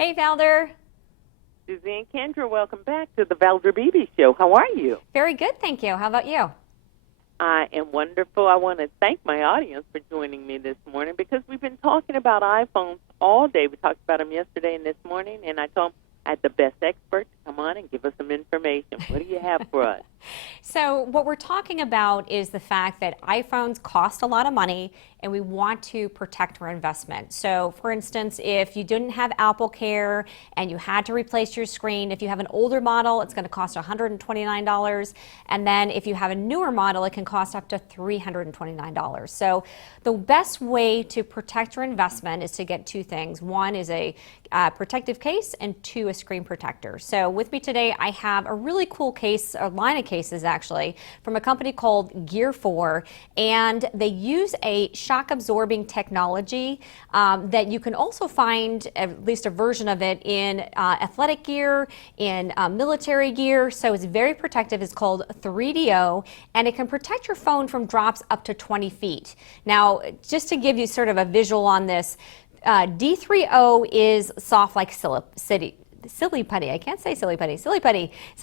Hey, Valder. Susie and Kendra, welcome back to the Valder Beebe Show. How are you? Very good, thank you. How about you? I am wonderful. I want to thank my audience for joining me this morning because we've been talking about iPhones all day. We talked about them yesterday and this morning, and I told them I had the best expert to come on and give us some information. What do you have for us? So what we're talking about is the fact that iPhones cost a lot of money and we want to protect our investment. So for instance, if you didn't have Apple Care and you had to replace your screen, if you have an older model, it's going to cost $129. And then if you have a newer model, it can cost up to $329. So the best way to protect your investment is to get two things. One is a protective case, and two, a screen protector. So with me today, I have a really cool case, a line of cases actually, from a company called Gear 4, and they use a shock absorbing technology that you can also find at least a version of it in athletic gear, in military gear. So it's very protective. It's called 3DO, and it can protect your phone from drops up to 20 feet. Now, just to give you sort of a visual on this, D3O is soft like silly putty. I can't say silly putty. So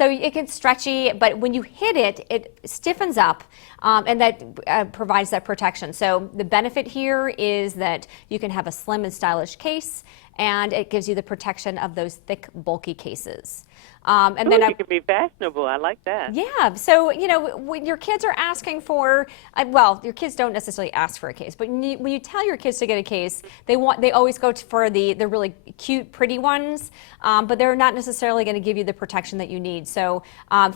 it gets stretchy, but when you hit it, it stiffens up, and that provides that protection. So the benefit here is that you can have a slim and stylish case, and it gives you the protection of those thick, bulky cases. And then you can be fashionable. I like that. Yeah. So, you know, when your kids are asking for, well, your kids don't necessarily ask for a case, but when you tell your kids to get a case, they always go for the really cute, pretty ones, but they're not necessarily going to give you the protection that you need. So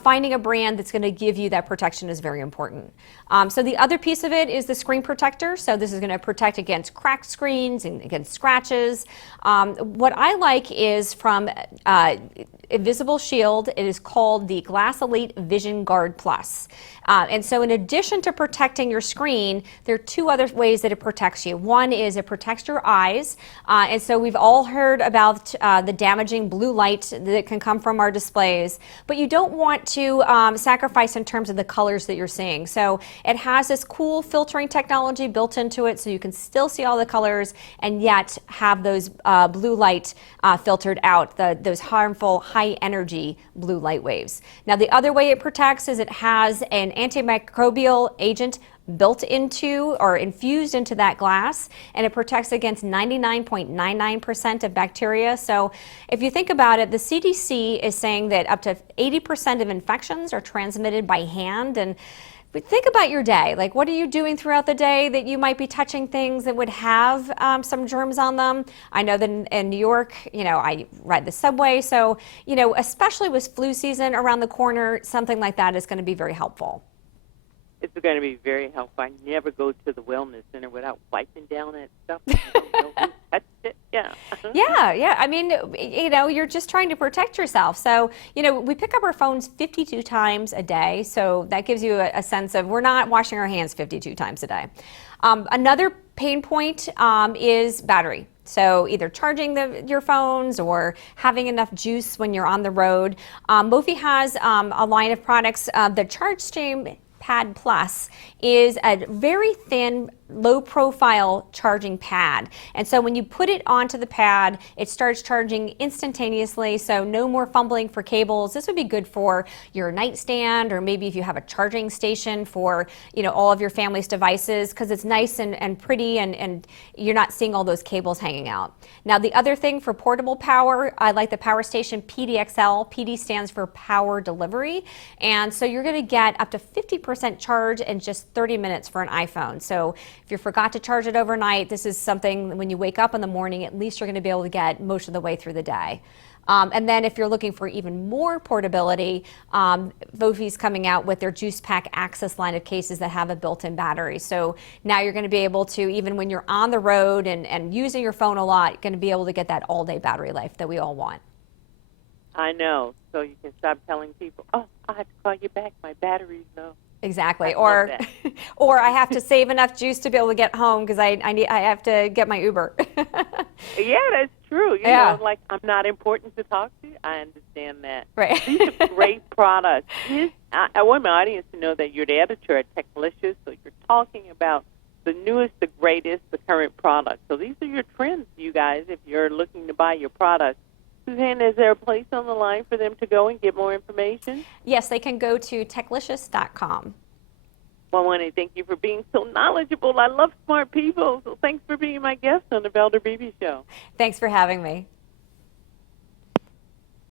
finding a brand that's going to give you that protection is very important. So the other piece of it is the screen protector. So this is going to protect against cracked screens and against scratches. What I like is from Invisible Shield. It is called the Glass Elite Vision Guard Plus. And so in addition to protecting your screen, there are two other ways that it protects you. One is it protects your eyes. And so we've all heard about the damaging blue light that can come from our displays, but you don't want to sacrifice in terms of the colors that you're seeing. So it has this cool filtering technology built into it so you can still see all the colors and yet have those blue light filtered out, those harmful high energy blue light waves. Now the other way it protects is it has an antimicrobial agent built into or infused into that glass, and it protects against 99.99% of bacteria. So if you think about it, the CDC is saying that up to 80% of infections are transmitted by hand. And but think about your day. Like, what are you doing throughout the day that you might be touching things that would have some germs on them? I know that in New York, you know, I ride the subway. So, you know, especially with flu season around the corner, something like that is going to be very helpful. It's going to be very helpful. I never go to the wellness center without wiping down that stuff. I don't know who touched it. Yeah. Yeah. I mean, you know, you're just trying to protect yourself. So, you know, we pick up our phones 52 times a day. So that gives you a sense of we're not washing our hands 52 times a day. Another pain point is battery. So either charging your phones or having enough juice when you're on the road. Mophie has a line of products. The ChargeStream Pad Plus is a very thin, low profile charging pad. And so when you put it onto the pad, it starts charging instantaneously. So no more fumbling for cables. This would be good for your nightstand, or maybe if you have a charging station for, you know, all of your family's devices, because it's nice and pretty, and you're not seeing all those cables hanging out. Now the other thing for portable power, I like the Power Station PDXL. PD stands for power delivery. And so you're going to get up to 50% charge in just 30 minutes for an iPhone. So if you forgot to charge it overnight, this is something when you wake up in the morning, at least you're going to be able to get most of the way through the day. And then if you're looking for even more portability, Mophie's coming out with their Juice Pack Access line of cases that have a built-in battery. So now you're going to be able to, even when you're on the road and using your phone a lot, you're going to be able to get that all-day battery life that we all want. I know. So you can stop telling people, oh, I have to call you back. My battery's low. Exactly. Or I have to save enough juice to be able to get home because I have to get my Uber. Yeah, that's true. You know, like, I'm not important to talk to. I understand that. Right. These are great products. I want my audience to know that you're the editor at Techlicious, so you're talking about the newest, the greatest, the current products. So these are your trends, you guys, if you're looking to buy your products. Suzanne, is there a place on the line for them to go and get more information? Yes, they can go to techlicious.com. Well, I want to thank you for being so knowledgeable. I love smart people, so thanks for being my guest on the Valder Beebe Show. Thanks for having me.